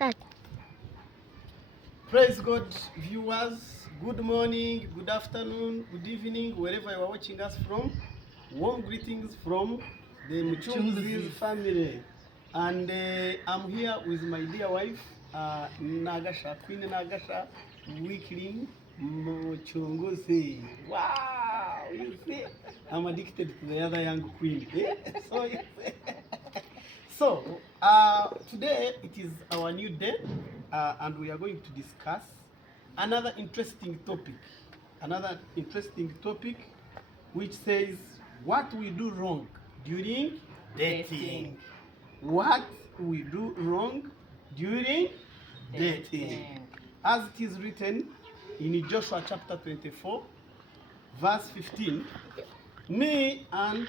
Start. Praise God, viewers. Good morning, good afternoon, good evening, wherever you are watching us from. Warm greetings from the Mchunguzi's family. And I'm here with my dear wife, Nagasha, Queen Nagasha, Wiklin Mchunguzi. Wow, you see, I'm addicted to the other young queen. So, you see. So, today it is our new day, and we are going to discuss another interesting topic. Another interesting topic which says what we do wrong during dating. What we do wrong during dating. As it is written in Joshua chapter 24, verse 15, me and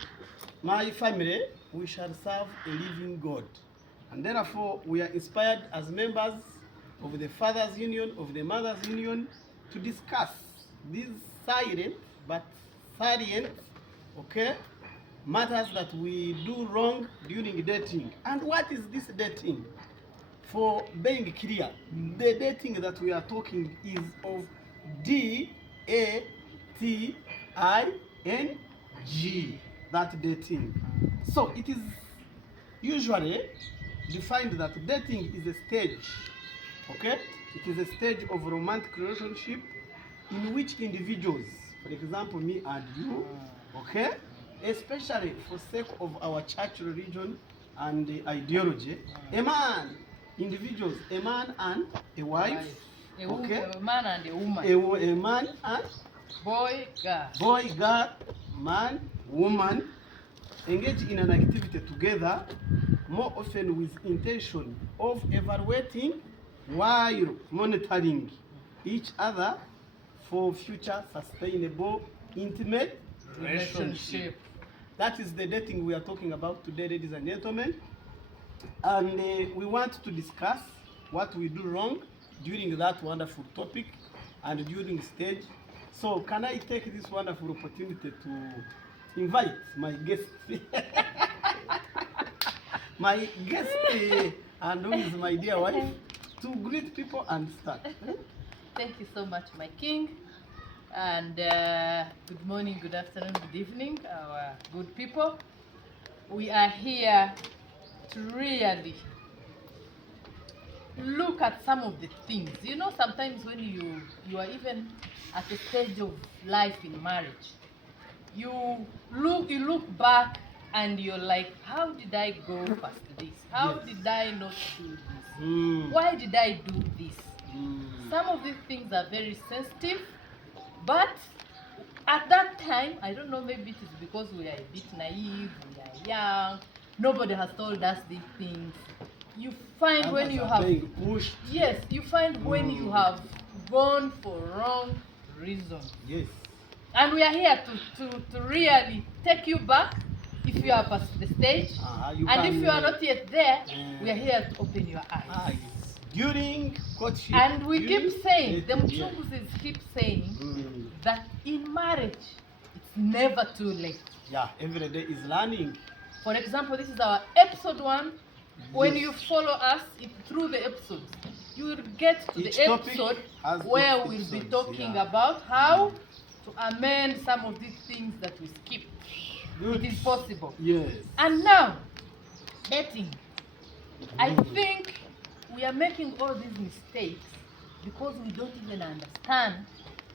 my family, we shall serve a living God. And therefore, we are inspired as members of the Fathers Union, of the Mothers Union, to discuss these silent but salient, okay, matters that we do wrong during dating. And what is this dating? For being clear, the dating that we are talking is of dating, that dating. So it is usually defined that dating is a stage, okay? It is a stage of romantic relationship in which individuals, for example, me and you, okay, especially for sake of our church religion and ideology, a man, individuals, a man and a wife, okay, a man and a woman, a man and boy, girl, man, woman, engage in an activity together, more often with intention of evaluating while monitoring each other for future sustainable intimate relationship. That is the dating we are talking about today, ladies and gentlemen. And we want to discuss what we do wrong during that wonderful topic and during stage. So can I take this wonderful opportunity to invite my guest, my guest, and who is my dear wife, to greet people and start. Thank you so much, my king. And good morning, good afternoon, good evening, our good people. We are here to really look at some of the things. You know, sometimes when you are even at a stage of life in marriage, you look back and you're like, how did I go past this? How Yes. did I not do this? Mm. Why did I do this? Mm. Some of these things are very sensitive, but at that time, I don't know, maybe it is because we are a bit naive, we are young, nobody has told us these things. You find Others when you are have being pushed. yes, you find when you have gone for wrong reasons. Yes. And we are here to really take you back if you are past the stage. And if you are not yet there, we are here to open your eyes. During courtship. And we keep saying, the dating, Mchunguzis keep saying that in marriage, it's never too late. Yeah, every day is learning. For example, this is our episode 1. When you follow us through the episodes, you will get to Each the topic episode has where its we'll be episodes, talking yeah. about how to amend some of these things that we skipped. Good. It is possible. Yes. And now, dating. I think we are making all these mistakes because we don't even understand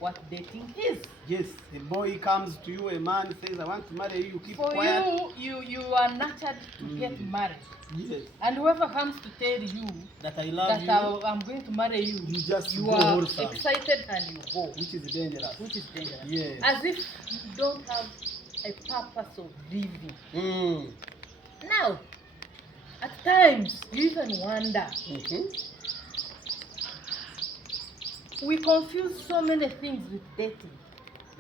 what dating is. Yes, a boy comes to you, a man says, I want to marry you, you keep For quiet. you are nurtured to get married. Yes. And whoever comes to tell you That I love you, I'm going to marry you, you just you go are wholesome. excited and you go. Which is dangerous. Which is dangerous. Yes. As if you don't have a purpose of living. Mm. Now, at times, you even wonder. We confuse so many things with dating,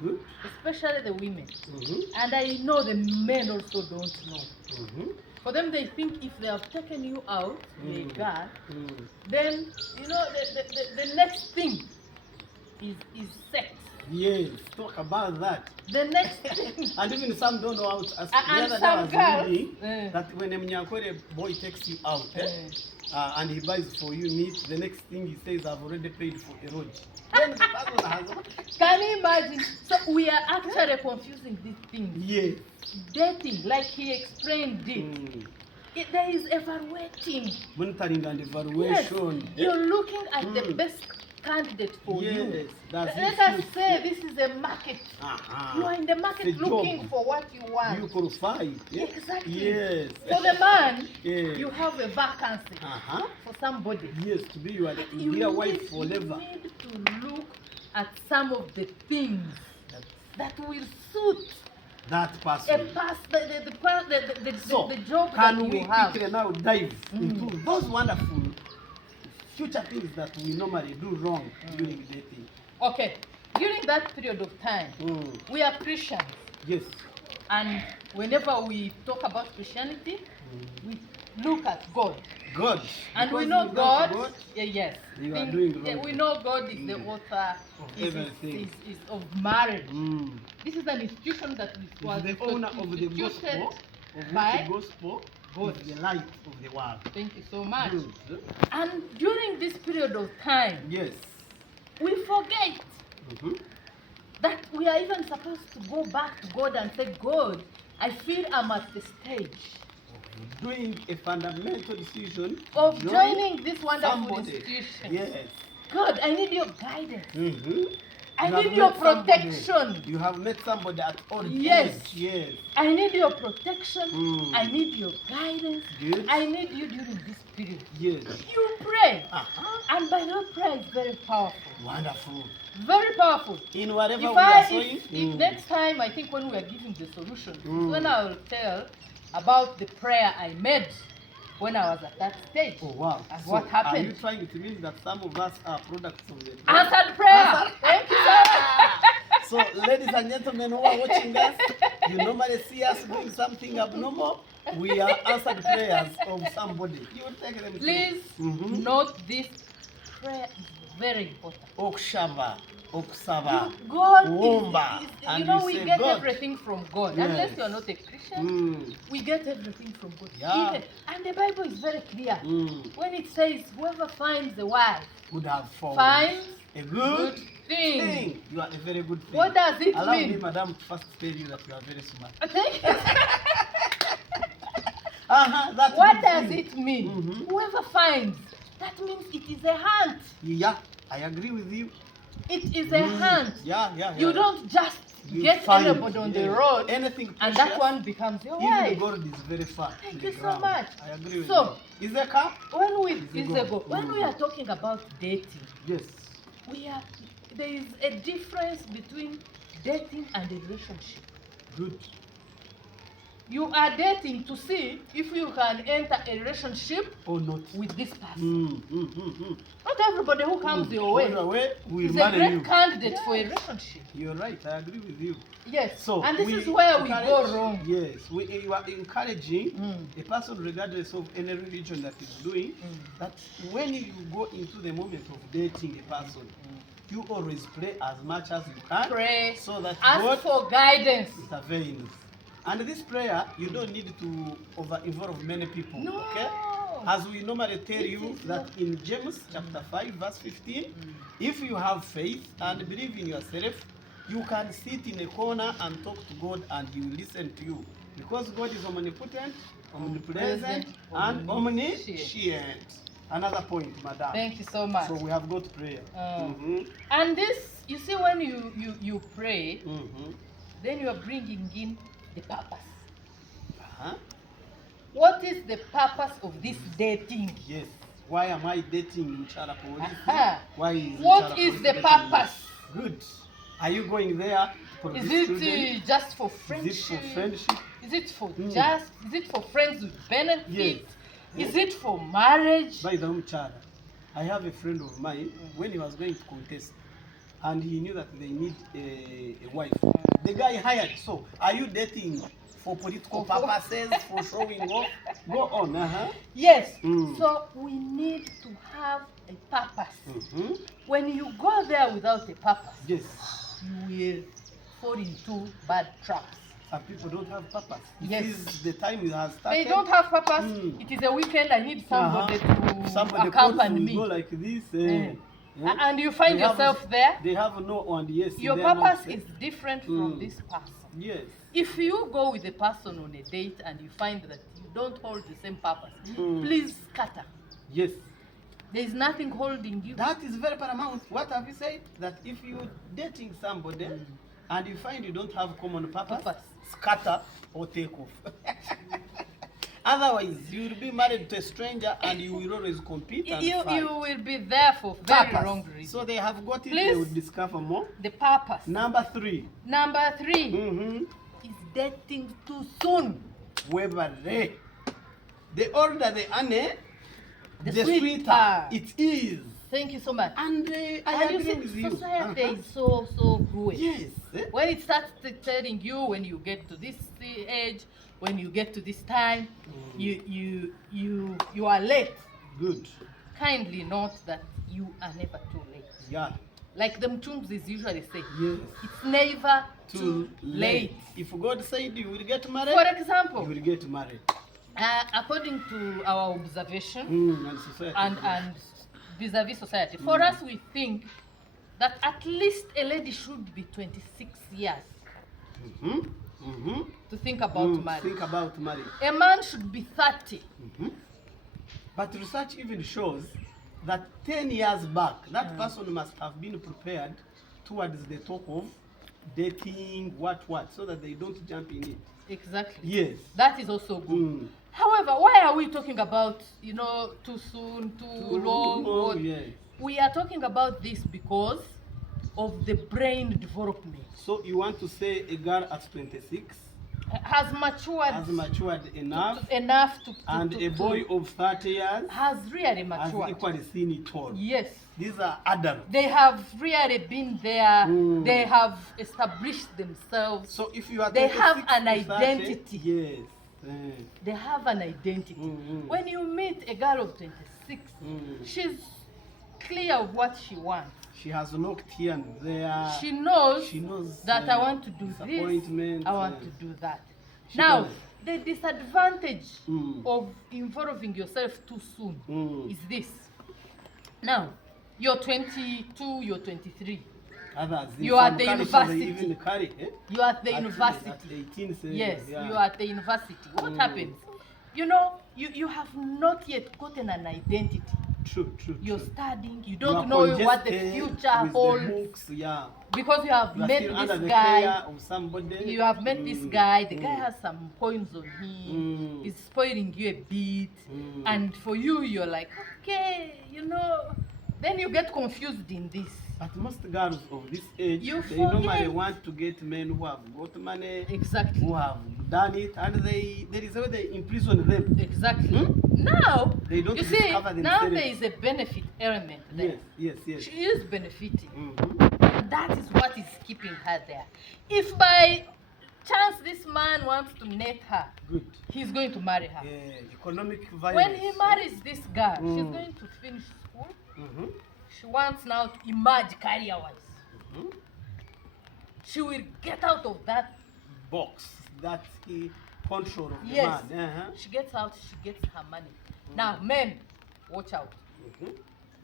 Good. especially the women. And I know the men also don't know. For them, they think if they have taken you out, they got, then, you know, the next thing is sex. Yes, talk about that. The next thing, And even some don't know how to ask. The and other day I some was girls, reading that when a Mnyankore boy takes you out and he buys for you meat, the next thing he says, I've already paid for a road. Then the person has. can you imagine? So we are actually confusing these things. Yes. Dating, like he explained it, Mm. there is evaluating. Monitoring and Yes, evaluation. you're looking at the Mm. best candidate for you. Yes, that's Let it. us say this is a market. Uh-huh. You are in the market It's a looking job. for what you want. You qualify. Yes. Exactly. Yes. For the man, Yes. you have a vacancy Uh-huh. for somebody. Yes, to be your You dear need, wife forever. you need to look at some of the things That's that will suit that a person. pass, So, the job can that we you have. quickly now dive Mm. into those wonderful future things that we normally do wrong during dating? Okay, during that period of time, Mm. we are Christians, Yes. and whenever we talk about Christianity, we look at God. God. And we Because know without God, yes. you are doing wrong. We know God is the Mm. author Of is everything. of marriage. Mm. This is an institution that was Is the owner of the instituted gospel, of by which gospel God. is the light of the world. Thank you so much. Good. And during this period of time, Yes. we forget Mm-hmm. that we are even supposed to go back to God and say, God, I feel I'm at the stage Doing a fundamental decision of joining this wonderful somebody. institution. Yes. God, I need your guidance. Mm-hmm. I You have need your met somebody. protection. You have met somebody at all Yes. age. Yes. I need your protection. Mm. I need your guidance. Good. I need you during this period. Yes. You pray. Uh-huh. And by the way, prayer is very powerful. Wonderful. Very powerful. In whatever If we are I, sowing. if next time, I think when we are giving the solution, is Mm. when I will tell about the prayer I made when I was at that stage. Oh wow. And So what happened? Are you trying to mean that some of us are products of the Answered prayer. Answered. Thank you so much. So, ladies and gentlemen who are watching us, you normally see us doing something abnormal. We are answered prayers of somebody. You will take them. Please Mm-hmm. note this. Prayer is very important. Okshava, Oksava, God Womba. is, And you know, you we say get God. everything from God. Yes. Unless you are not a Christian, Mm. we get everything from God. Yeah. Even, and the Bible is very clear. Mm. When it says, whoever finds a wife Would have found finds a good good thing. thing. You are a very good thing. What does it Allow me, mean? madam, to first tell you that you are very smart. Okay. That's What good does thing. it mean? Mhm. Whoever finds, that means it is a hunt. Yeah, I agree with you. It is a hunt. Yeah. You don't just You get find, anybody on the yeah, road anything and precious, that one becomes your even the wife. gold is very far. to Thank the you so ground. much. I agree with So, you. Is there a car? When we Is is a a go. go. When we are talking about dating, Yes. there is a difference between dating and a relationship. Good. You are dating to see if you can enter a relationship Or not. with this person. Mm. Not everybody who comes your way will is a marry great you. candidate for a relationship. You're right. I agree with you. Yes. So and this is where we go wrong. Yes, you are encouraging Mm. a person, regardless of any religion that is doing, that when you go into the moment of dating a person, you always pray as much as you can, Pray. so that Ask God for guidance. intervenes. And this prayer, you don't need to over-involve many people. No. Okay? As we normally tell It you is that not- in James chapter 5, verse 15, if you have faith and believe in yourself, you can sit in a corner and talk to God and He will listen to you. Because God is omnipotent, omnipresent, and omniscient. Another point, madam. Thank you so much. So we have got prayer. And this, you see, when you pray, Mhm. then you are bringing in the purpose. Uh-huh. What is the purpose of this dating? Yes. Why am I dating Uchara Police? Aha. Why is What Uchara is Police the dating purpose? me? Good. Are you going there to Is produce it children? just for Is friendship? it for friendship? Is it for Mm. is it for friends with benefits? Yes. Is it for marriage? By the way, Uchara, I have a friend of mine, when he was going to contest, and he knew that they need a wife. The guy hired. So, are you dating for political For- purposes, for showing off? Go on. Yes. Mm. So we need to have a purpose. Mhm. when you go there without a purpose, Yes. you will fall into bad traps. Some people don't have purpose. Yes. This is the time it has started. They don't have purpose. Mm. It is a weekend. I need somebody to Somebody accompany will me. go like this. And you find They have- yourself there. They have no one. Yes. Your they are not purpose safe. is different from Mm. this person. Yes. If you go with a person on a date and you find that you don't hold the same purpose, Mm. please scatter. Yes. There is nothing holding you. That is very paramount. What have you said? That if you're dating somebody and you find you don't have common purpose, scatter or take off. Otherwise, you will be married to a stranger and you will always compete and You fight. will be there for very Purpose. wrong reasons. So they have got it. Please. They will discover more. The purpose. Number 3. Number 3 Mm-hmm. is dating too soon. Webere. The older the ane, The the sweeter. sweeter it is. Thank you so much. And I And you agree with see, you. society Uh-huh. is so cruel. Yes. When it starts telling you when you get to this age, when you get to this time, you are late. Good. Kindly note that you are never too late. Yeah. Like the Mchungzis usually say, Yes. it's never too Too late. If God said you will get married, For you example, will get married. according to our observation And society. and vis-a-vis society, for us we think that at least a lady should be 26 years Mm-hmm. Mm-hmm. to think about marriage. Think about marriage. A man should be 30. Mm-hmm. But research even shows that 10 years back, that person must have been prepared towards the talk of dating, what, so that they don't jump in it. Exactly. Yes. That is also good. Mm. However, why are we talking about, too soon, too long? Oh, or- yes. We are talking about this because of the brain development. So you want to say a girl at 26 Has matured has matured enough, enough to and a boy of 30 years has really has matured. equally seen it all. Yes. These are adults. They have really been there. Mm. They have established themselves. So if you are They 26 have an to 30, identity. yes. They have an identity. Mm. When you meet a girl of 26, Mm. she's clear of what she wants. She has knocked here and there. She knows She knows that I want to do this, disappointment, I want to do that. she Now, does. the disadvantage Mm. of involving yourself too soon Mm. is this. Now, you're 22, you're 23. Others in You are some the cultures, university. They even carry, You are at the At university. 18, say, Yes, yeah. you are at the university. What Mm. happens? You have not yet gotten an identity. True. You're true. studying, you You don't are know what the congested future with the holds books, yeah. because you have You are met still under this the guy. care of somebody. You have met this Mm. guy, the guy Mm. has some points on him, Mm. he's spoiling you a bit, Mm. and for you, you're like, okay, then you get confused in this. But most girls of this age, You they normally forget. want to get men who have got money, Exactly. who have done it, and there is a way they imprison them. Exactly. Hmm? Now, They don't you see, discover now themselves. there is a benefit element there. Yes. She is benefiting. Mm-hmm. And that is what is keeping her there. If by chance this man wants to net her, Good. he's going to marry her. Economic violence. When he marries this girl, she's Mm. going to finish school. Mm-hmm. She wants now to emerge career-wise. Mm-hmm. She will get out of that. Box, that control of Yes. the man. Uh-huh. She gets out, she gets her money. Now, men, watch out. Mm-hmm.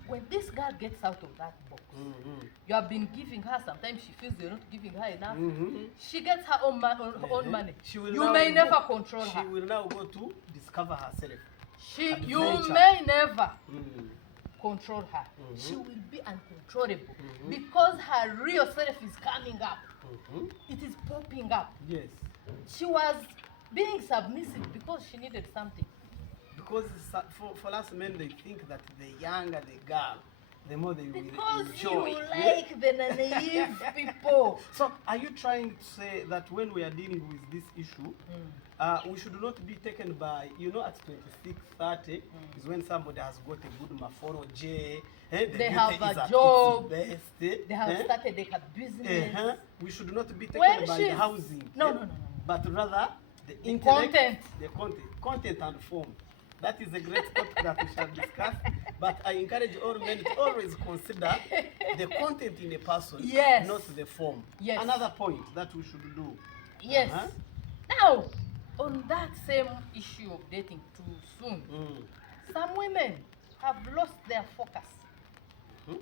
When this girl gets out of that box, Mm-hmm. you have been giving her, sometimes she feels you're not giving her enough. Mm-hmm. She gets her own, own money. She will You now may go- never control She her. will now go to discover herself. You adventure. may never Mm. control her. Mhm. She will be uncontrollable Mhm. because her real self is coming up. Mm-hmm. It is popping up. Yes. She was being submissive because she needed something. Because for us men, they think that the younger the girl, the more they will Because enjoy. you Yeah? like the naive people. So, are you trying to say that when we are dealing with this issue, we should not be taken by, at 26, 30 is when somebody has got a good morphology, the They beauty have is a at its job, best, They have started like a business. We should not be taken When by she's- the housing, No. but rather the intellect, content. the content and form. That is a great topic that we shall discuss. But I encourage all men to always consider the content in a person, Yes. not the form. Yes. Another point that we should do. Yes. Uh-huh. Now, on that same issue of dating too soon, some women have lost their focus. Mhm.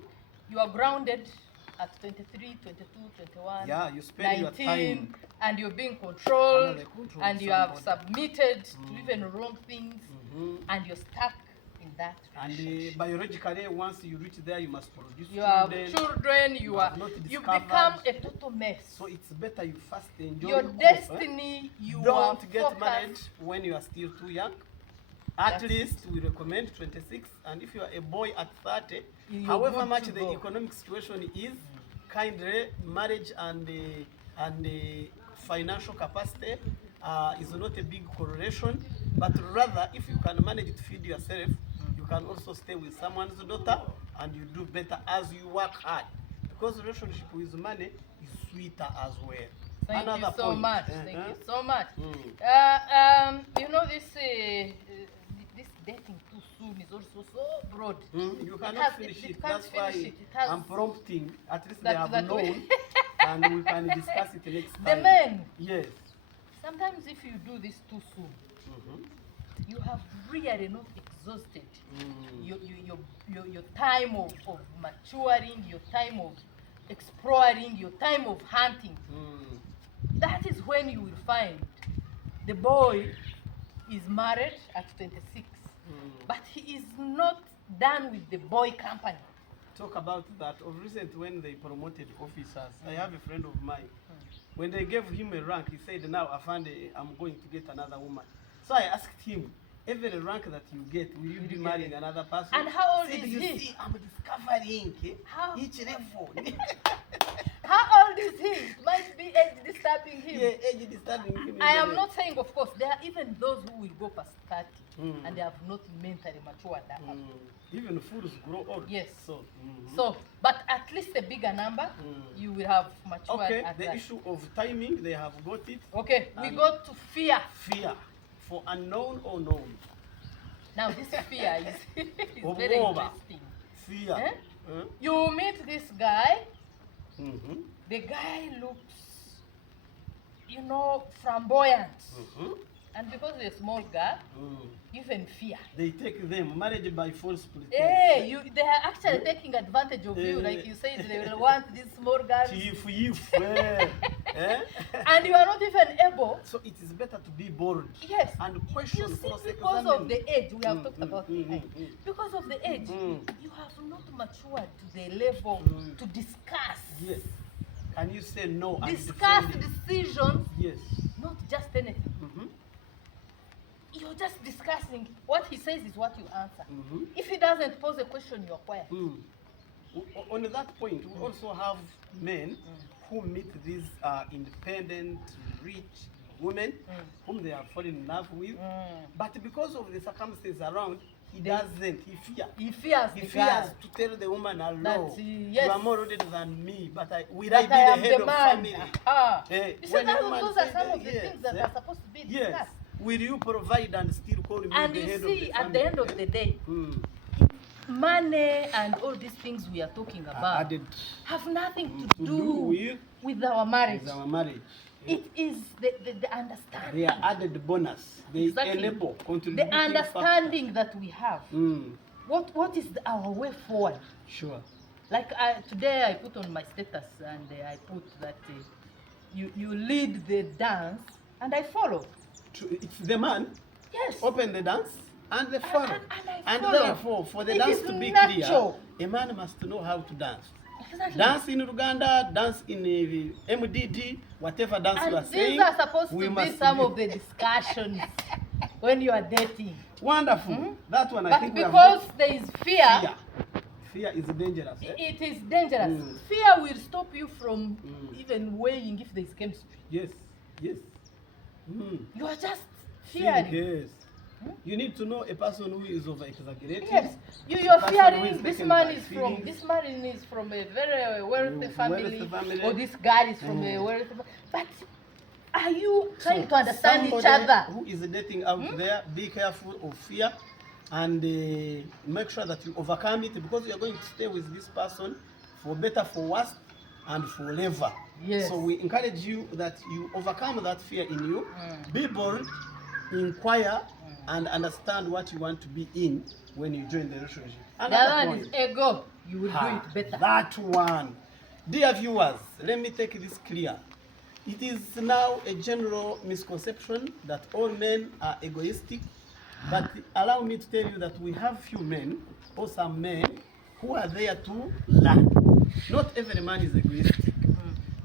You are grounded at 23, 22, 21, Yeah, you spend 19, your time and you're being controlled, under the control and of you have somebody. submitted to even wrong things, Mhm. and you're stuck in that And relationship. biologically, once you reach there, you must produce You have children. children, you you have are, not you discovered. become a total mess. So it's better you first enjoy Your life, destiny, you are Don't get focused. married when you are still too young. At That's least we recommend 26, and if you are a boy at 30, You're however good much to the go. economic situation is, kindly marriage and financial capacity is not a big correlation, but rather if you can manage to feed yourself, you can also stay with someone's daughter and you do better as you work hard, because relationship with money is sweeter as well. Thank you Another so point. much. Thank you so much. You know this dating too soon is also so broad. You It cannot has- finish it it. can't That's why finish it. It has- I'm prompting. At least That- they have that we- known, and we can discuss it next time. The men, Yes. sometimes if you do this too soon, Mhm. you have really not exhausted Mm. your time of maturing, your time of exploring, your time of hunting. Mm. That is when you will find the boy is married at 26, but he is not done with the boy company. Talk about that. Of recent, when they promoted officers, I have a friend of mine. When they gave him a rank, he said, "Now, Afande, I'm going to get another woman." So I asked him, every rank that you get, will you be marrying another person? And how old Said, is you he? see, I'm discovering How- each level. How old is he? It might be age disturbing him. Yeah, age disturbing him. I am isn't not saying, of course, there are even those who will go past 30 Mm. and they have not mentally matured. it? Even fools grow old. Yes. So, So, but at least a bigger number, you will have matured okay, at the that. issue of timing, they have got it. Okay, we And- go to fear. Fear for unknown or known. Now, this fear is, is Of very over. interesting. Fear. Eh? Huh? You meet this guy, Mhm. the guy looks, flamboyant. Mhm. And because he's a small guy, Mm. even fear. They take them married by false pretense. Hey, they are actually taking advantage of you. Eh. Like you said, they will want these small girls. Chief, eh? And you are not even able. So it is better to be bold. Yes. And question You see, cross because of the age, we have talked about the mm, age. mm. Because of the age, Mm. you have not matured to the level Mm. to discuss. Yes. Can you say no and Discuss defend it? decisions, Yes. not just anything. Mhm. You're just discussing. What he says is what you answer. Mhm. If he doesn't pose a question, you're quiet. On that point, we also have men who meet these independent, rich women whom they have fallen in love with, but because of the circumstances around, he doesn't. He fears. He fears He the fears girl. to tell the woman, That, "Hello, yes. you are more loaded than me, but will That I be I am the head the of man. family?" Aha. Eh, You see, when a that, woman those are says some that, of the yes, things that eh, are supposed to be Yes. discussed. Will you provide and still call me And the you head of see, the at family? the end of the day, Mm. money and all these things we are talking about Added have nothing to to do do with our marriage. with our marriage. It is the understanding. They are added bonus. They Exactly. enable The contributing understanding that we have. factor. Mm. What is our way forward? Sure. Like today I put on my status and I put that you lead the dance and I follow. It's the man. Yes. Open the dance and the follow. and I And follow. therefore, for the It dance is to be natural. clear, a man must know how to dance. Exactly. Dance in Uganda, dance in MDD, whatever dance you are And saying. these are supposed we to be must some of the discussions when you are dating. Wonderful. That one I But think we have because there is fear. Fear is dangerous. Eh? it is dangerous. Mm. Fear will stop you from Mm. even weighing if there is chemistry. Yes. Yes. Mm. You are just Feeling, fearing. yes. You need to know a person who is over exaggerating. Yes, you're Person who fearing is this taken man by is from feelings. this man is from a very wealthy Wealthy family, family. or this guy is from a Mm. wealthy family. But are you trying So, to understand each somebody other? who is dating out there, be careful of fear. and make sure that you overcome it, because you are going to stay with this person for better, for worse, and forever. Yes. So we encourage you that you overcome that fear in you, be bold, inquire, and understand what you want to be in when you join the relationship. The Another other one is point. ego. You will do Ah, it better. that one. Dear viewers, let me take this clear. It is now a general misconception that all men are egoistic, but allow me to tell you that we have few men, or some men, who are there to learn. Not every man is egoistic,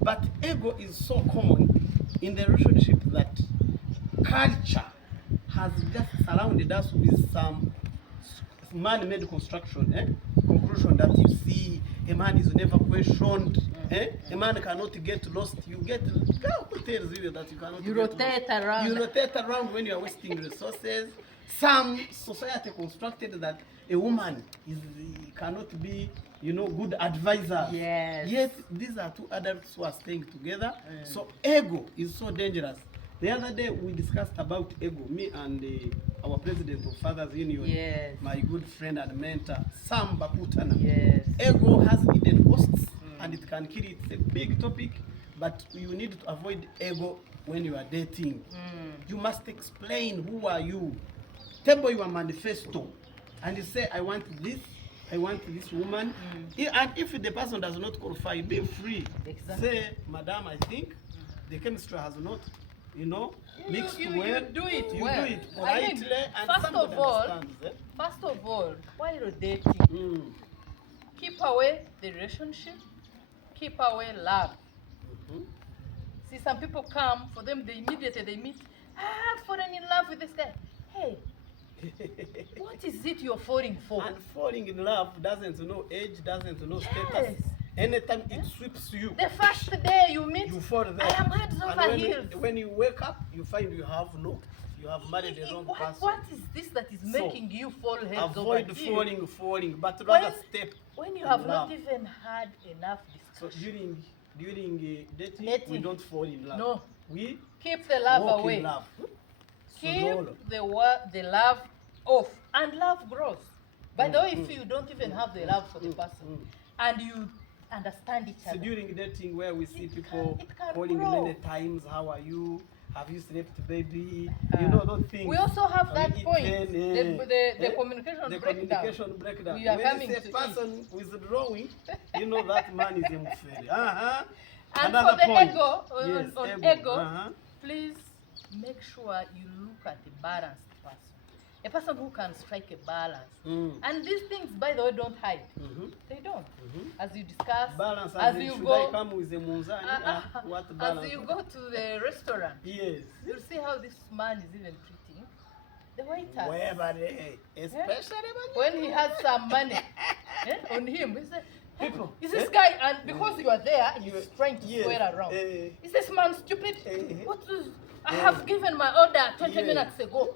but ego is so common in the relationship that culture has just surrounded us with some man-made construction, conclusion that you see a man is never questioned, a man cannot get lost. You get, who tells you that you cannot You get rotate lost? around. You rotate around when you are wasting resources. Some society constructed that a woman cannot be, good advisor. Yes. Yet these are two adults who are staying together. So ego is so dangerous. The other day we discussed about ego, me and our president of Fathers Union, Yes. my good friend and mentor, Sam Bakutana. Yes. Ego has hidden costs and it can kill it. It's a big topic, but you need to avoid ego when you are dating. You must explain who are you. Table your manifesto and you say, I want this woman. And if the person does not qualify, be free. Exactly. Say, Madam, I think the chemistry has not, mixed well. You do it well. You do it politely, and first somebody of all, understands. First of all, while you're dating, keep away the relationship, keep away love. See, some people come, for them, they immediately they meet, I've fallen in love with this guy. Hey, what is it you're falling for? And falling in love doesn't know age, doesn't know Yes. status. Anytime it sweeps you, The first day you meet, you fall there. I am heads And over when, heels. when you wake up, you find you have married the wrong person. What is this that is So, making you fall heads Avoid over heels? falling, but rather step. When you in have love. not even had enough So discussion. during dating, we Dating. don't fall in love. No. We Keep the love walk away. in love. Keep Solo. the love off, and love grows. By the way, if you don't even have the love for the person, and you understand each So other, during dating, where we see It people can calling grow. many times, how are you? Have you slept, baby? Uh, Those things. we also have Have that you point, eaten, the communication the breakdown. communication breakdown. We are When coming it's a to person withdrawing, that man is a muferi. And Another for the point. ego, Yes, on ego. ego, please make sure you look at the balanced person. A person who can strike a balance. And these things, by the way, don't hide. They don't. As you discuss, Balance as as you should go, I come with a munzani? What balance? as you go to the restaurant, Yes. you'll see how this man is even treating the waiter. Wherever they, especially When he has some money on him, he says, People, is this guy, and because you are there, he's You- trying to yes, swear around. eh. Is this man stupid? Eh. What is, I have given my order 20 Yes. minutes ago.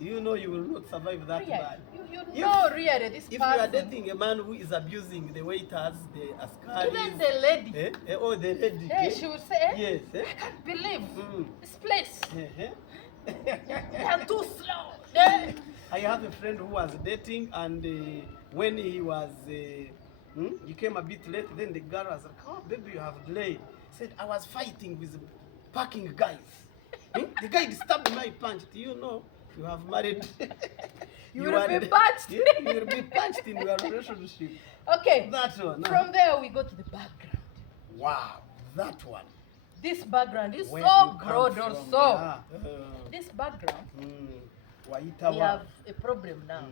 you know you will not survive that Really, bad. you If- know really this If you are person, dating a man who is abusing the waiters, the askaris, even the lady, or the lady, she would say, yes, I can't believe Mm. this place. eh. They are too slow. They, I have a friend who was dating, and when he was, he came a bit late. Then the girl was like, "Oh, baby, you have delayed." Said, "I was fighting with parking guys. The guy disturbed my punch. Do you know you have married? You will be punched." You will be punched in your relationship. Okay, That one. from there we go to the background. Wow, that one. This background is Where so you come broad from. also. This background, Waitawa. we have a problem now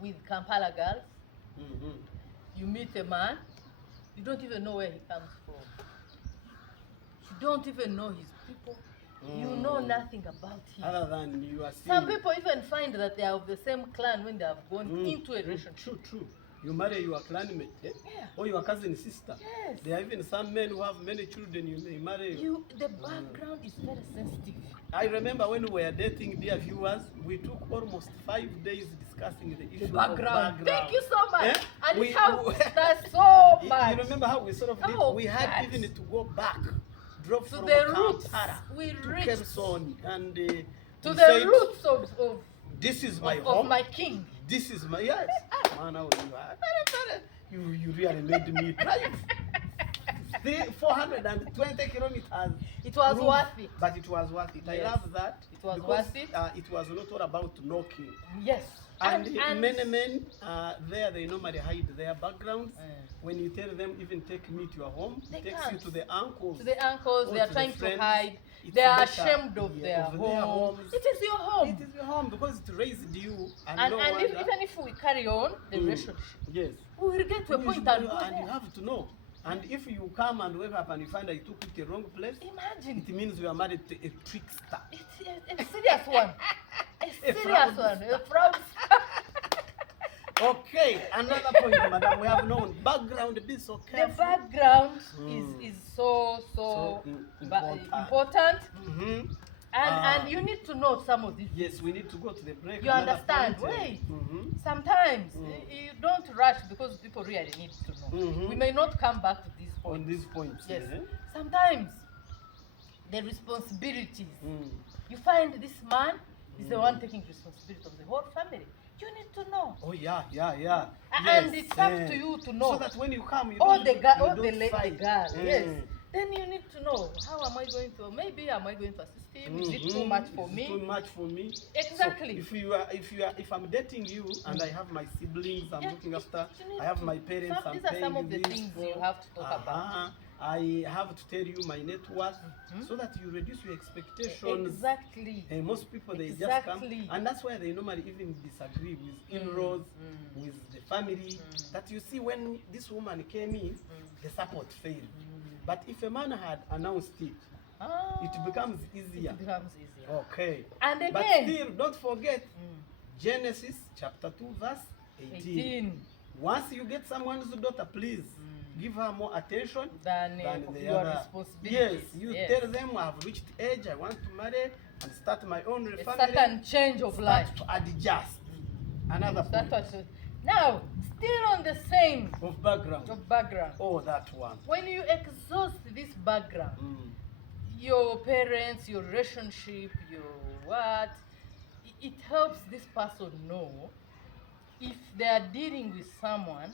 with Kampala girls. You meet a man, you don't even know where he comes from. You don't even know his people. You know nothing about him. Other than you are Some seeing. people even find that they are of the same clan when they have gone into a relationship. True. You marry your clanmate, Yeah. or your cousin sister. Yes. There are even some men who have many children. You may marry. The background is very sensitive. I remember when we were dating, dear viewers, we took almost 5 days discussing the issue The background. of background. Thank you so much. Eh? And We- it helped us so You much. remember how we solved it? Oh, We had God. even to go back, drove To from the roots. Kampala We to reached Kherson, and to we the said, roots of This is my of home. my king. This is my, yes. Man, you really made me drive 420 kilometers. It was through, worth it. But it was worth it. I Yes. love that. It was because, worth it. It was not all about knocking. Yes. And many men there, they normally hide their backgrounds. When you tell them, even take me to your home, They it takes can't. you to the uncles. To the uncles, or they are to trying the to friends. hide. It's They are better, ashamed of their of home. homes. It is your home. It is your home because it raised you. And And, no and wonder, even if we carry on the relationship, yes. we will get to a You point should and know, go and you there. have to know. And if you come and wake up and you find that you took it the wrong place, Imagine. it means you are married to a trickster. It's a serious one. A A serious fraud. one. A proud. Okay, another point, madam, we have known background. Be so The careful. background Mm. is so Important. important. Mhm. And you need to know some of these. Yes, we need to go to the break. You Another understand? point, Wait. Mhm. Sometimes Mm. you don't rush because people really need to know. Mhm. We may not come back to these On points. these points. Yes. eh? Sometimes the responsibilities. Mm. You find this man is the one taking responsibility of the whole family. You need to know. Oh yeah, yeah, yeah. And Yes, it's up eh. to you to know. So that when you come, you Or don't, the girl, you or don't the fight. girl, Eh. yes. Then you need to know, how am I going to, maybe am I going to assist him? Is it too Mhm. much for Is it me? Too much for me. Exactly. So if I'm dating you and I have my siblings, I'm Yeah, looking you- after. you need I have to- my parents. I'm these are some paying of the this things for. you have to talk about. I have to tell you my net worth Mhm. so that you reduce your expectations. Exactly. And most people they just Exactly. come, and that's why they normally even disagree with in-laws, Mm. with the family. Mm. That you see when this woman came in, the support failed. Mm. But if a man had announced it, Ah, it becomes easier. it becomes easier. Okay. And But again, still, don't forget Mm. Genesis chapter 2, verse 18. 18 Once you get someone's daughter, please give her more attention than the your other. responsibilities. Yes, you tell them I have reached age, I want to marry and start my own a family. certain change of life. Start to adjust. Another That's point what. Now, still on the same of background. of background. Oh, that one. When you exhaust this background, Mm. your parents, your relationship, your what, it helps this person know if they are dealing with someone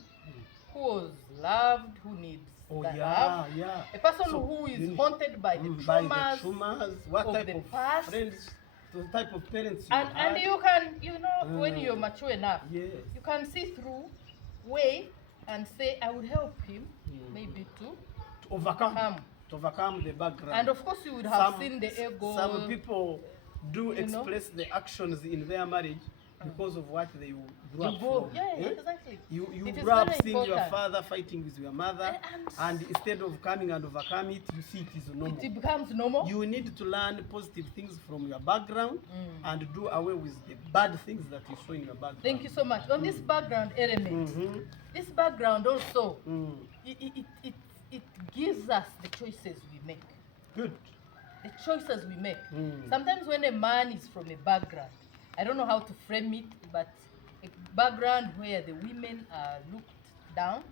who was loved, who needs Oh, the yeah, love, yeah. a person So, who is you- haunted by the by traumas, the traumas, what of type the of past. friends, the type of parents you and had. you can, when Mm. you're mature enough, Yes. you can see through, weigh, and say, I would help him, Mm. maybe to To overcome. come. To overcome the background. And of course, you would have seen the ego. Some people do you know. express the actions in their marriage because of what they grew up from. Yeah, Eh? exactly. You It is grew up very seeing your important. father fighting with your mother, And instead of coming and overcome it, you see it is normal. it becomes normal. You need to learn positive things from your background Mm. and do away with the bad things that you saw in your background. Thank you so much. On this background element, Mhm. this background also, Mm. it gives us the choices we make. Good. The choices we make. Mm. Sometimes when a man is from a background, I don't know how to frame it, but a background where the women are looked down,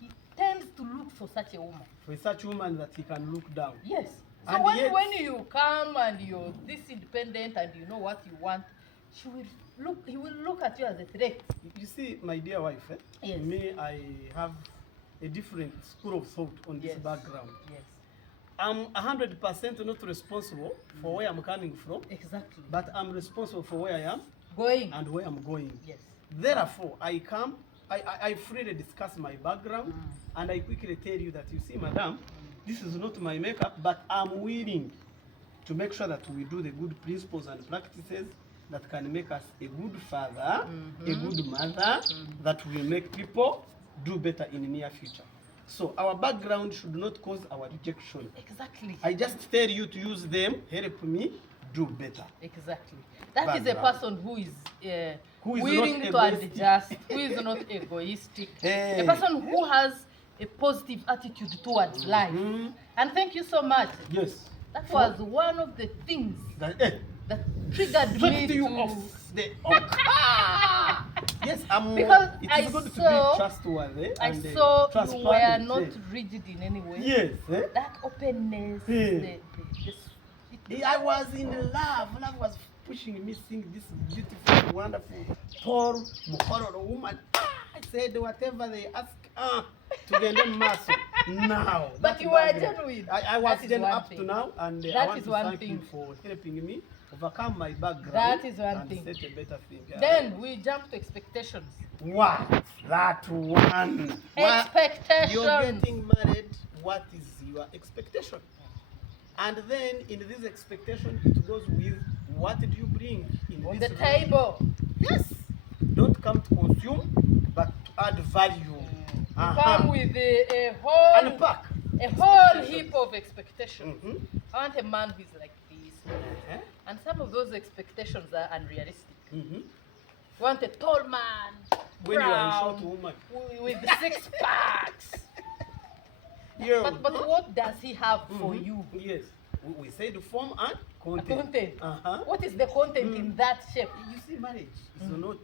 he tends to look for such a woman. For such woman that he can look down. Yes. So And yet- when you come and you're this independent and you know what you want, he will look at you as a threat. You see, my dear wife, Yes. me, I have a different school of thought on this Yes. background. Yes. I'm 100% not responsible for where I'm coming from, Exactly. but I'm responsible for where I am Going. and where I'm going. Yes. Therefore, I freely discuss my background and I quickly tell you that, you see, madam, this is not my makeup, but I'm willing to make sure that we do the good principles and practices that can make us a good father, a good mother, that will make people do better in the near future. So our background should not cause our rejection. Exactly. I just tell you to use them, help me do better. Exactly. That is a Background. person who is Who is willing not to egoistic. adjust, who is not egoistic, Hey. a person who has a positive attitude towards life. Mhm. And thank you so much. Yes. That was one of the things That, that triggered me swept you to. off the Yes, Because it I is good to saw- be trustworthy. I and, saw you transparent, were not eh. rigid in any way. Yes. That openness, Yeah. the I was in love. Love was pushing me, seeing this beautiful, wonderful, tall, Muhororo woman. I said, whatever they ask, to get them muscle. Now. But that's you were background. genuine. I was That is genuine one up thing. to now, and I That want is to one thank you thing. for helping me overcome my background. That is one and thing. set a better thing. Then we jump to expectations. What? That one. Expectations. You're getting married. What is your expectation? And then in this expectation, it goes with what did you bring in On this the relationship? table. Yes. Don't come to consume, but to add value. You come with a whole Unpack. heap of expectations. I want a man who is like this. And some of those expectations are unrealistic. You want a tall man, When you are a short brown, woman. with 6 packs. Yeah. But what does he have for you? Yes. We say the form and content. Content. Uh-huh. What is the content in that shape? You see, marriage is not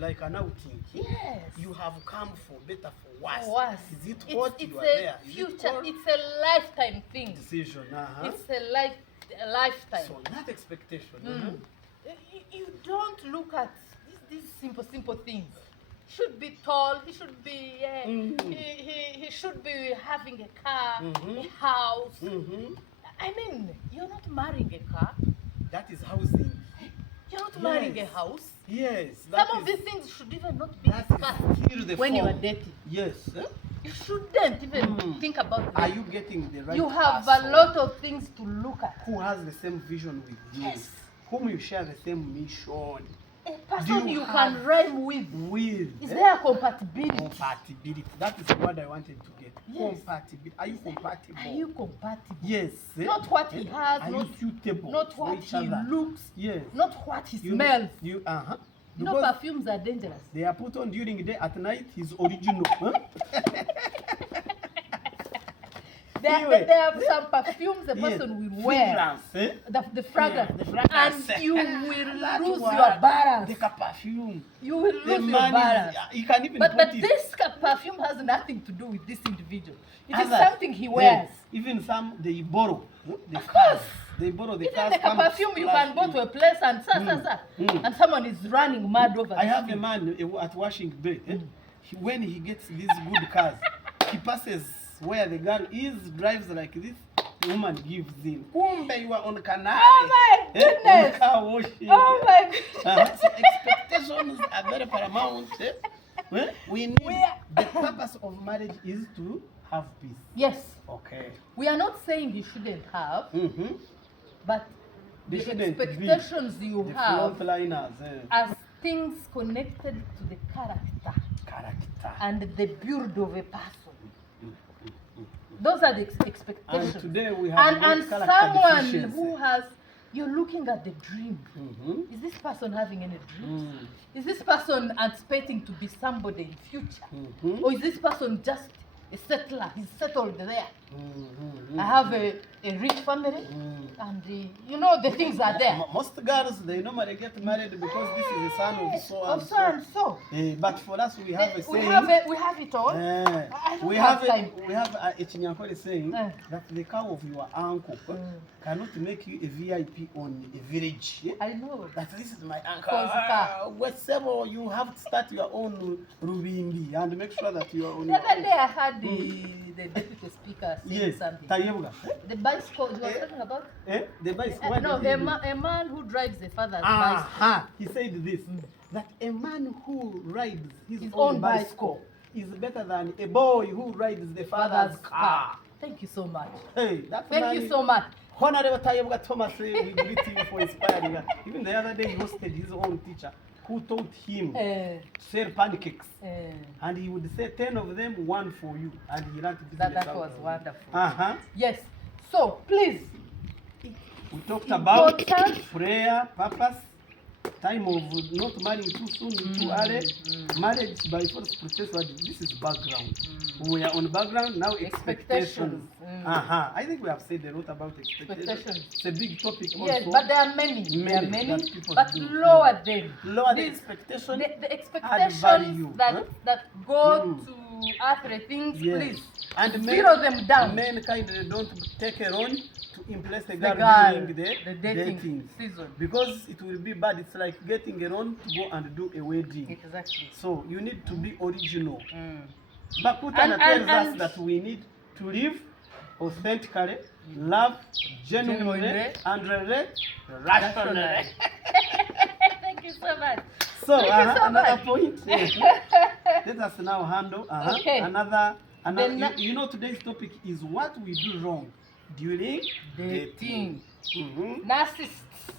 like an outing. Yes. You have come for better, for worse. For us. Is it It's hot? You are a there. Is it future. cold? It's a lifetime thing. Decision. It's a lifetime. So that expectation. You don't look at these simple things. Should be tall. He should be. He should be having a car, a house. I mean, you're not marrying a car. That is housing. You're not marrying a house. Yes. Some of these things should even not be that discussed is still the when you are form. dating. Yes. You shouldn't even think about Are this. you getting the right You have person a lot of things to look at. who has the same vision with you? Yes. Whom you share the same mission A person Do you you have- can rhyme with. with? Is there a compatibility? Compatibility. That is what I wanted to get. Yes. Compatibility. Are you compatible? Are you compatible? Yes. Not what he has, Are not, you suitable not for what each he other? looks, Yes. not what he You- smells. You You know, Because perfumes are dangerous. they are put on during the day, at night he's original. Huh? Anyway. There are some perfumes a Yes. person will wear. Fragrance, eh? The fragrance. Yeah, the fragrance. And you will That lose one. your balance. The perfume. You will The lose your man balance. is, you can even But put it. this perfume has nothing to do with this individual. It is Others, something he wears. yes. Even some they borrow. The Of cars. course. They borrow the Even cars. like a come perfume you can go splash to a in. place and and someone is running mad over I this have a thing. man at washing bay. When he gets these good cars, he passes where the girl is, drives like this. The woman gives in. Kumbe, you are on canal. Oh my On goodness. car washing. Oh my goodness. So expectations are very paramount. We need We are- the purpose of marriage is to have peace. Yes. Okay. We are not saying you shouldn't have, but They the shouldn't be expectations you The have frontliners. as things connected to the character Character. and the build of a person. Those are the expectations. And today we have and got character someone deficiency. who has, you're looking at the dream. Mhm. Is this person having any dreams? Mm. Is this person anticipating to be somebody in future? Mhm. Or is this person just a settler? He's settled there. Mhm. I have a rich family, and you know the things are there. Most girls they normally get married because this is the son of so and So and so. But for us we have a We saying. have it all. I don't We have have time. a Chinyankole saying Eh. that the cow of your uncle cannot make you a VIP on a village. I know. That this is my uncle. Cause Whatever you have to start your own Rubimbi and make sure that you are on The your other own. day I had the deputy speaker saying Yes, something. Tayebuga. The bicycle you were talking about? The bicycle. what No, did he do? a man who drives a father's bicycle. Aha! He said this that a man who rides his, His own own bicycle is better than a boy who rides the father's car. Thank you so much. Hey, that Thank man, you so much. Honorable Tayebuga Thomas, we greet you for inspiring us. Even the other day, he hosted his own teacher who taught him to sell pancakes. And he would say 10 of them, one for you. And he learned business. That out was of it. wonderful. Yes. So please, We talked about Important. prayer, purpose, time of not marrying too soon, too early, marriage by force protest. This is background. We are on background now. Expectations. Expectations. I think we have said a lot about expectations. Expectations. It's a big topic also. yes, but there are many. There are Many many, that people but do. lower them. Lower the These- expectation. The add value, expectations that huh? that go Mm. to earthly things, Yes. please And zero them down. Mankind they don't take a loan to impress the The girl, girl, during the the dating season. because it will be bad. It's like getting a loan to go and do a wedding. Exactly. So you need to be original. Mm. Bakutana And- tells and- us and- that we need to live authentically, love genuinely, Genuinely. and relate rationally. Thank you so much. So, Thank you so another much. point. Let us now handle Okay. another. Then You know, today's topic is what we do wrong during Dating. Mhm. Narcissists.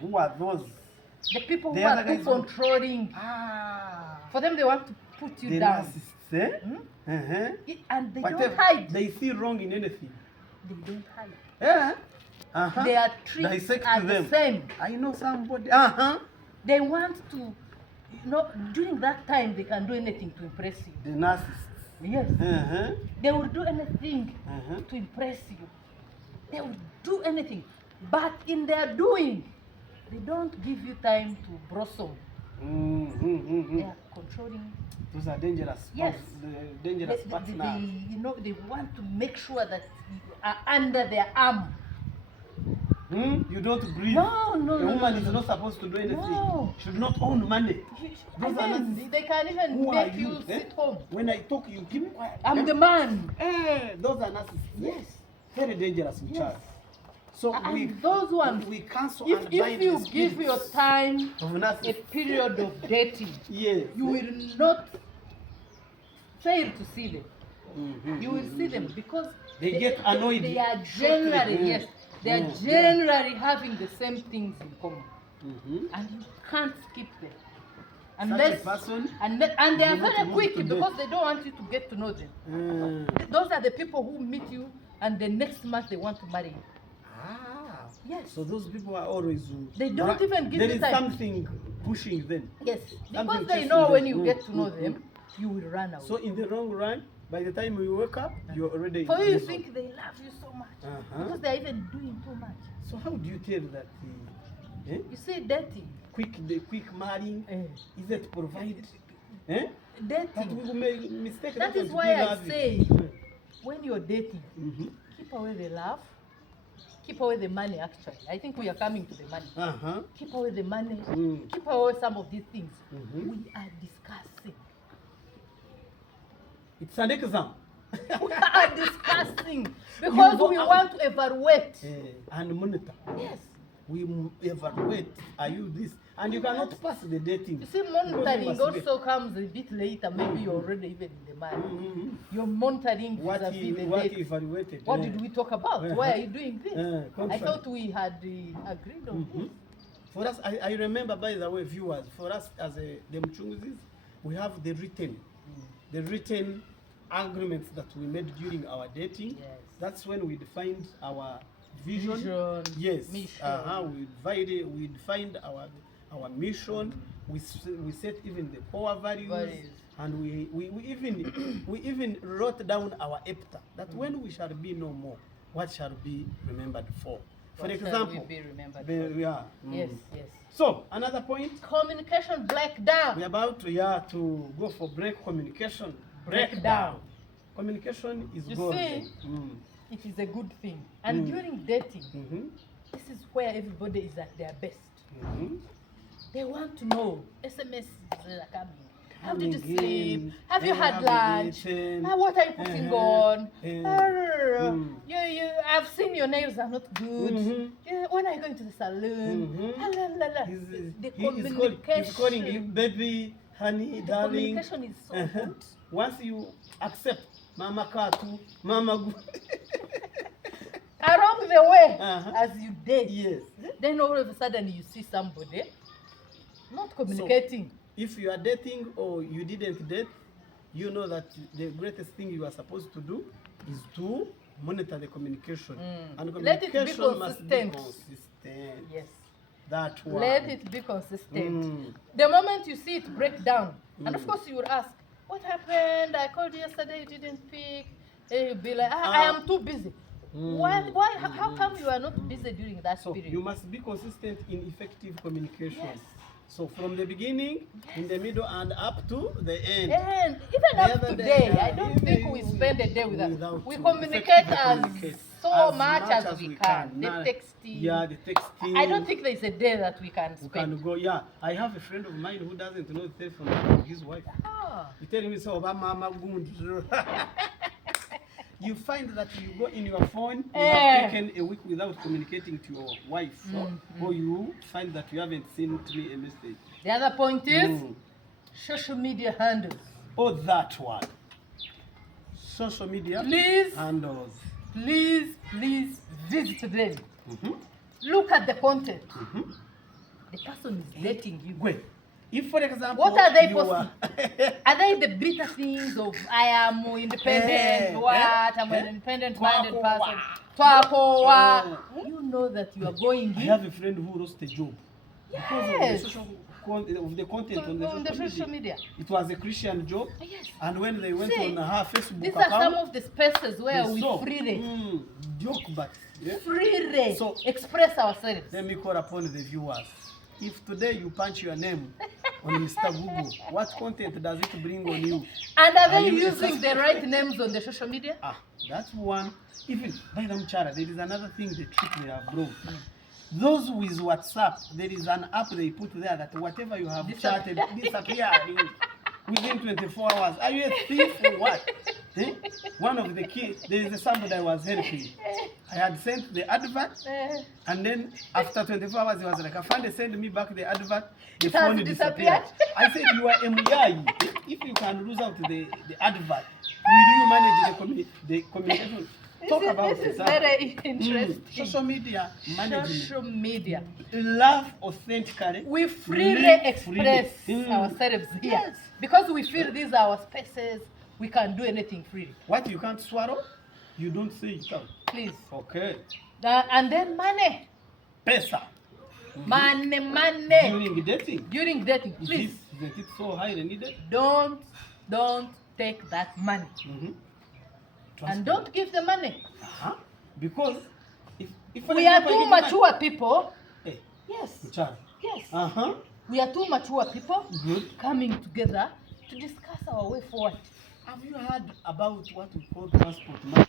Who are those? The people who The are other too guys who- controlling. For them, they want to put you The down. narcissists, eh? Hmm? Uh-huh. And they Whatever. don't hide. They see wrong in anything. They don't hide. Yeah. Uh-huh. Their tricks Dissect are them. the same. I know somebody. Uh-huh. They want to, during that time, they can do anything to impress you. The narcissists. Yes. Uh-huh. They will do anything Uh-huh. to impress you. They will do anything. But in their doing, they don't give you time to blossom. Mm-hmm. They are controlling. Those are dangerous. Yes. The dangerous partners. They want to make sure that you are under their arm. You don't breathe. No, no, A no, woman no, is no. not supposed to do anything. No. Should not own money. Those are Even, not- they can even Who are make you? you eh? sit home. When I talk, you keep quiet. I'm the man. Those are narcissists. Yes. Very dangerous with Yes. child. So And those ones, we cancel if and bind you the give spirits your time of a narcissists. period of dating, Yes. you will not fail to see them. Mhm. You will see them because They get annoyed. They are generally, Mm. yes, they are Mm. generally having the same things in common, Mhm. and you can't skip them Such a unless person. and they are is not very moved quick to death. because they don't want you to get to know them. Those are the people who meet you and the next month they want to marry you. Ah. Yes. So those people are always. They don't even give There you is time. something pushing them. Yes, Something because they chasing know them. when you Mm, get to know mm, them, you will run away. So in the long run, by the time you wake up, you're already. For you, in you the zone. think they love you so much Uh-huh. because they're even doing too much. So how do you tell that? You see, dating, The quick marrying eh, is it provide? Eh? That dating. we will make mistake. That is to why be I loving. say, when you're dating, Mhm. keep away the love, keep away the money. Actually, I think we are coming to the money. Uh-huh. Keep away the money. Mm. Keep away some of these things. Mhm. We are discussing. It's an exam. We are discussing because go we out. want to evaluate. And monitor. Yes. We evaluate. Are you this? And you cannot pass the dating. You see, Because you monitoring must also comes a bit later. Maybe you're already even in the marriage. Mhm. You're monitoring What vis-a-vis he the what date. he evaluated. What did we talk about? Uh-huh. Why are you doing this? I contrary. thought we had agreed on Mhm. this. For us, I remember, by the way, viewers, for us as the Mchunguzis, we have the written agreements that we made during our dating. Yes. That's when we defined our vision. Yes. Mission. We defined our mission. We set even the core values. Values. And we even wrote down our epitaph, that when we shall be no more, what shall be remembered for? For What shall example, we be remembered the- for? yeah. Yes, yes. So another point, Communication breakdown. we're about to go for communication Breakdown. Communication is You golden. see? It is a good thing. And Mm. during dating, Mhm. this is where everybody is at their best. Mhm. They want to know SMS are coming. How did you Coming sleep? in. Have you had Have you lunch? eaten? What are you putting Uh-huh. on? Mm. I've seen your nails are not good. Mhm. When are you going to the salon? Mhm. La, la, la, la. He's The he's calling you baby, honey, The darling. communication is so Uh-huh. good. Once you accept Mama Katu, Mama Gu. Along the way, Uh-huh. as you date, Yes. then all of a sudden you see somebody not communicating. If you are dating or you didn't date, you know that the greatest thing you are supposed to do is to monitor the communication. Mm. And Let it be communication must be consistent. consistent. Yes. That one. Let it be consistent. Mm. The moment you see it break down, and of Mm. course you will ask, what happened? I called you yesterday, you didn't pick. And you'll be like, I am too busy. Mm. Why? How come you are not busy during that So period? you must be consistent in effective communication. Yes. So from the beginning, in the middle, and up to the end. And even The up other today, day, I don't think we spend a day without. We to communicate effectively as communicate. so much as we can. The Nah, texting. Yeah, the texting. I don't think there is a day that we can We spend. can go. Yeah, I have a friend of mine who doesn't know the telephone number of his wife. Ah. He telling me so about mama good. You find that you go in your phone, you have taken a week without communicating to your wife, or you find that you haven't sent me a message. The other point is social media handles. Oh, that one. Social media Please, handles. please visit them. Look at the content. The person is dating you. Wait, if for example, What are they you posting? Are they the bitter things of I am independent, I'm an independent-minded person? Twakowa. You know that you are going I in have a friend who lost a job because of the Yes. of the content on the social media. It was a Christian job, Yes. and when they went See, on her Facebook These are some account, of the spaces where they we saw, freely joke, but yeah. So- express ourselves. Let me call upon the viewers. If today you punch your name on Mr. Google, what content does it bring on you? And are Are they you using the right names on the social media? That's one. Even by them Chara, there is another thing, the trick they have brought. Those with WhatsApp, there is an app they put there that whatever you have chatted disappearing within 24 hours. Are you a thief or what? One of the key, there is somebody I was helping. I had sent the advert, and then after 24 hours, he was like, Afande, send me back the advert. The It has phone disappeared. disappeared. I said, you are MUI. If you can lose out the advert, will you manage the communication? Talk about This is it. very interesting. Social media management. Social media. Love authentically. We freely Live express freely. ourselves here. Yes. Because we feel these are our spaces, we can do anything freely. What you can't swallow, you don't say it out. Please. Okay. And then money. Pesa. Money. During dating. During dating, Is please it so highly needed? don't take that money. And don't give the money. Because if We are too mature people. Hey, Yes. child. Yes. We are too mature people Good. coming together to discuss our way forward. Have you heard about what we call transport money?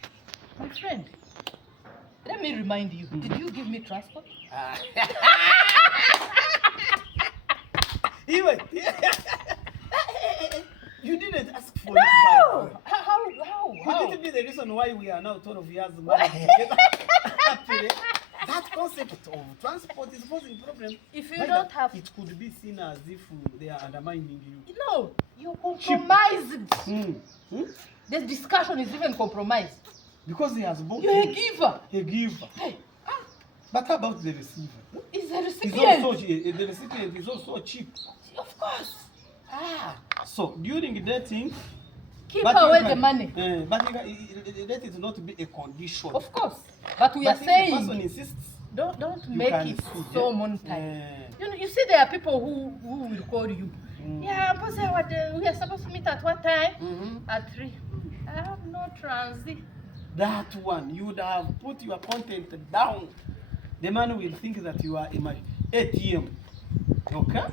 My friend, let me remind you, did you give me transport? Even you didn't ask for it. No! By How? Could it be the reason why we are now 12 years married together? Happily? That concept of transport is posing problem. If you By don't that, have... it could be seen as if they are undermining you. No, you compromised. The discussion is even compromised. Because he has both. You're a giver. A giver. Hey, But how about the receiver? is the He's recipient. also, the recipient is also cheap. Of course. So during dating, Keep but you away can- the money. But let it not be a condition. Of course. But we But are if the person saying, insists, don't you make can it see, so yeah. monotone. You see, there are people who will call you. Yeah, boss, we are supposed to meet at what time? At 3. I have no transit. That one, you would have put your content down. The man will think that you are a ATM. Okay?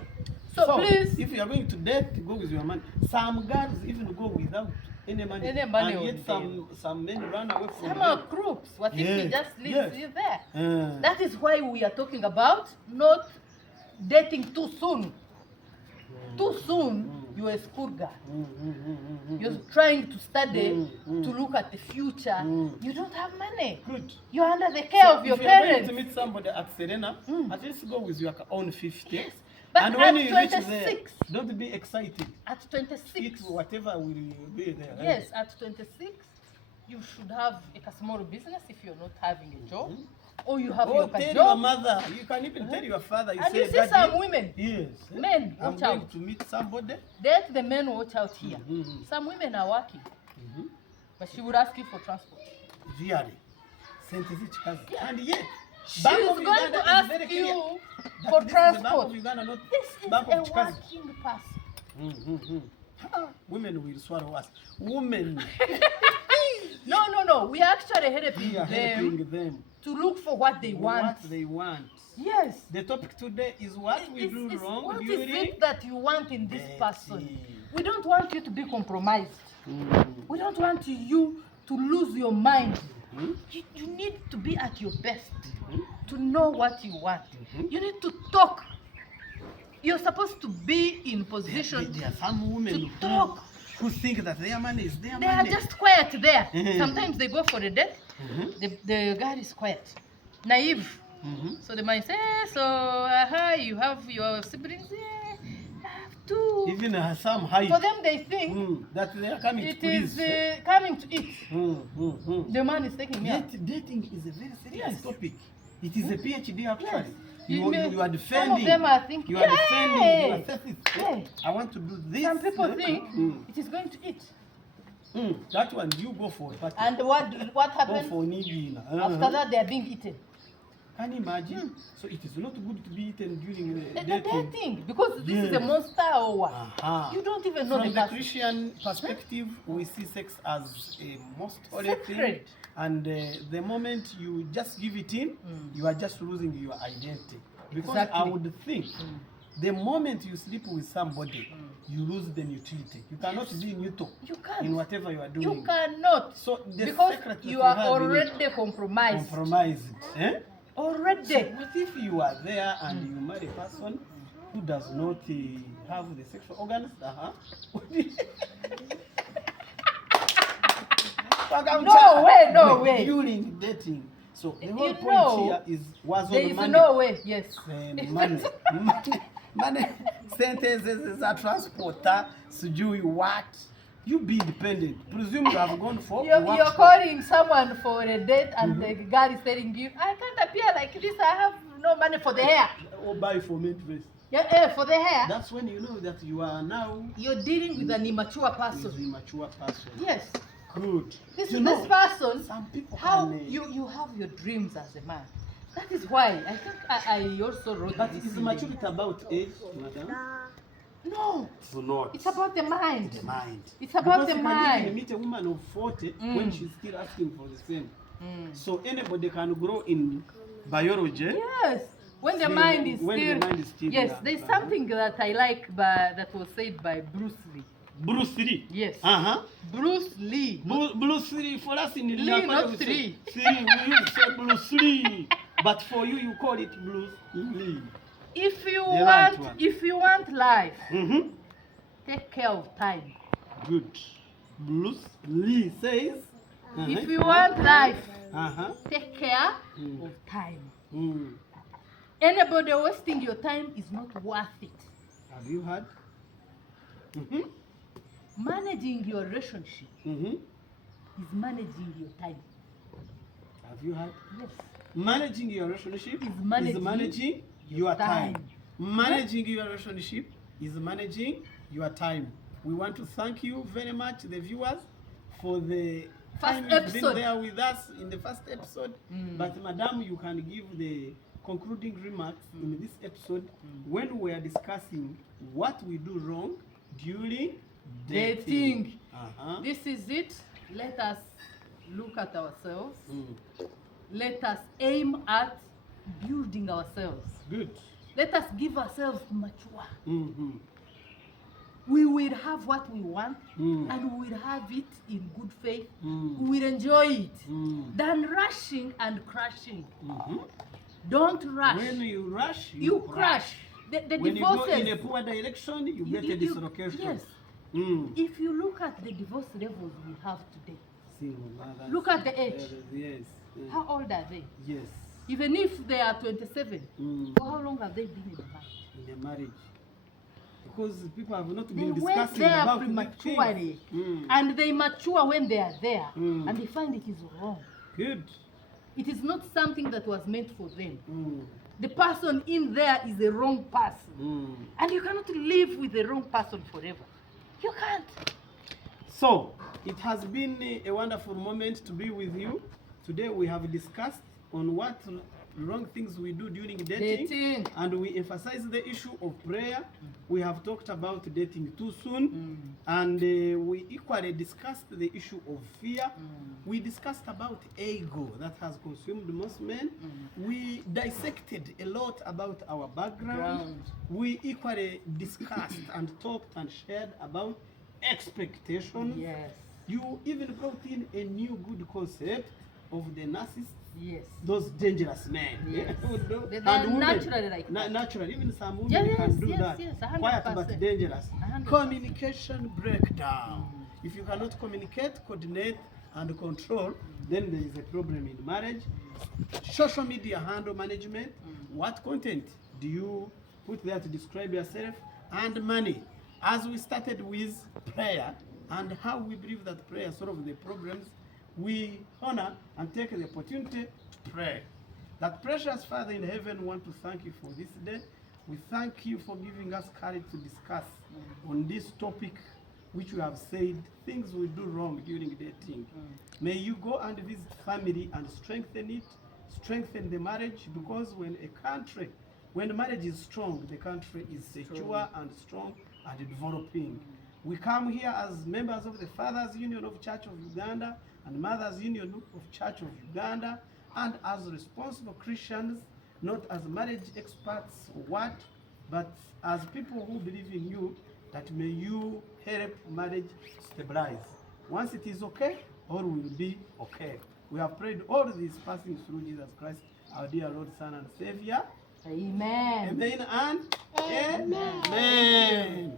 So please- if you are going to date, go with your money. Some girls even go without any money. Any money and on yet some men run away from Some them. are groups. What if he Yes, just leaves yes. you there? Uh, That is why we are talking about not dating too soon. Too soon, you're a school girl. You're trying to study, to look at the future. You don't have money. Good. You're under the care of your if you are going parents. to meet somebody at Serena, at least go with your own 50. But and at when you reach 26, there, don't be excited. At Eat 26, whatever will be there. yes, at 26, you should have a small business if you're not having a job. Or you have Oh, your tell your job. mother. You can even tell your father. You And say, you see "Daddy, some women, yes, men, I'm watch going out. to meet somebody." Date the men, watch out here. Some women are working, but she would ask you for transport. Really, and yet, She's Bank of going Uganda to is ask very clear you that for this is the Bank transport. of Uganda, not This is Bank a of Chicago. working person. Women will swallow us. Women, No. We are actually helping we are them helping them. to look for what they want. What they want. Yes. The topic today is what we do It's wrong what is during it that you want in this dating. person? We don't want you to be compromised. We don't want you to lose your mind You need to be at your best Mhm. to know what you want. Mhm. You need to talk. You're supposed to be in There, position. there are some women to who, talk. who think that their money is their They are money. just quiet there. Mhm. Sometimes they go for a date. Mhm. The guy is quiet, naive. Mhm. So they might say, so hi, you have your siblings? Yeah, I have two. Even some hide. For them, they think that they are coming it to is please. coming to eat. Mm. The man is taking me out. Yet dating is a very serious Yes. topic. It is a PhD actually. Yes. You are Some defending. of them are thinking, You are defending your "Hey, thesis. hey." I want to do this. Some people think Mm. it is going to eat. That one you go for. But And what go happens? for Nigina. After that, they are being eaten. Can you imagine? So it is not good to be eaten during the The dating. dating, because this is a Yes. monster or what? Aha. You don't even know From the the person. Christian perspective, we see sex as a most holy thing, Sacred. and the moment you just give it in, you are just losing your identity. Because I Exactly. would think the moment you sleep with somebody, you lose the utility. You cannot be neutral You can't. in whatever you are doing. You cannot. So the Because secret that you are have in it, already compromised. compromised. Eh? So Already. what if you are there and you marry a person who does not have the sexual organs? No way. During dating. So the whole You point know, here was There on is money. no way. Yes. Money. Money. Sentences is a transporter. Sijui what? You be dependent. Presume you have gone for You're work. calling someone for a date and the guy is telling you, I can't appear like this. I have no money for the hair. Or buy for mint vest. Yeah, for the hair. That's when you know that you are now You're dealing with an immature with person. a mature person. Yes. Good. This You know, person, some people how can, you have your dreams as a man. That is why I think I also wrote But this. is in maturity about age, madam? No, It's not. it's about the mind. the mind. It's about Because the you can mind. even meet a woman of 40 when she's still asking for the same. Mm. So anybody can grow in biology. Yes, when the See, mind is when still. the mind is still Yes, young. there's something that I like that was said by Bruce Lee. Bruce Lee. Yes. Bruce Lee. Bruce Lee for us in Lee, not we say three. Three, we used to say Bruce Lee. But for you, you call it Bruce Lee. If you The right one. want life, Mm-hmm. take care of time. Good. Bruce Lee says. If you want life, take care Mm. of time. Mm. Anybody wasting your time is not worth it. Have you heard? Mm-hmm. Managing your relationship Mm-hmm. is managing your time. Have you heard? Yes. Managing your relationship Is managing your time. time. Managing your relationship is managing your time. We want to thank you very much, the viewers, for the First time you've episode. been there with us in the first episode. Mm. But madam, you can give the concluding remarks in this episode when we are discussing what we do wrong during dating. Dating. Uh-huh. This is it. Let us look at ourselves. Mm. Let us aim at building ourselves. Good. Let us give ourselves mature. Mm-hmm. We will have what we want Mm. and we will have it in good faith. Mm. We will enjoy it. Mm. Than rushing and crashing. Mm-hmm. Don't rush. When you rush, you crash. The When you go divorces. in a poor direction, you get a dislocation. Yes. Mm. If you look at the divorce levels we have today, Single mothers, Look at the age. Yes. how old are they? Yes. Even if they are 27, Mm. for how long have they been in the marriage? In a marriage. Because people have not They been went discussing there about prematurely, Mm. and they mature when they are there, Mm. and they find it is wrong. Good. It is not something that was meant for them. Mm. The person in there is a wrong person, Mm. and you cannot live with the wrong person forever. You can't. So, it has been a wonderful moment to be with you. Today we have discussed on what wrong things we do during dating. And we emphasize the issue of prayer. We have talked about dating too soon. And we equally discussed the issue of fear. We discussed about ego that has consumed most men. We dissected a lot about our background. We equally discussed and talked and shared about expectations. Yes. You even brought in a new good concept, of the narcissists, Yes. those dangerous men. Yes. Would do. They And are women, naturally like that. naturally, even some women Yes, can do yes, that. yes, Quiet 100%. but dangerous. 100%. Communication breakdown. If you cannot communicate, coordinate, and control, then there is a problem in marriage. Social media handle management. What content do you put there to describe yourself? And money. As we started with prayer and how we believe that prayer solves the problems, we honor and take the opportunity to pray. That precious Father in heaven, we want to thank you for this day. We thank you for giving us courage to discuss on this topic, which we have said things we do wrong during dating. May you go and visit family and strengthen it, strengthen the marriage, because when the marriage is strong, the country is secure and strong and developing. We come here as members of the Fathers Union of Church of Uganda and Mothers Union of Church of Uganda, and as responsible Christians, not as marriage experts or what, but as people who believe in you, that may you help marriage stabilize. Once it is okay, all will be okay. We have prayed all these passing through Jesus Christ, our dear Lord, Son, and Savior. Amen. Amen and Amen. amen.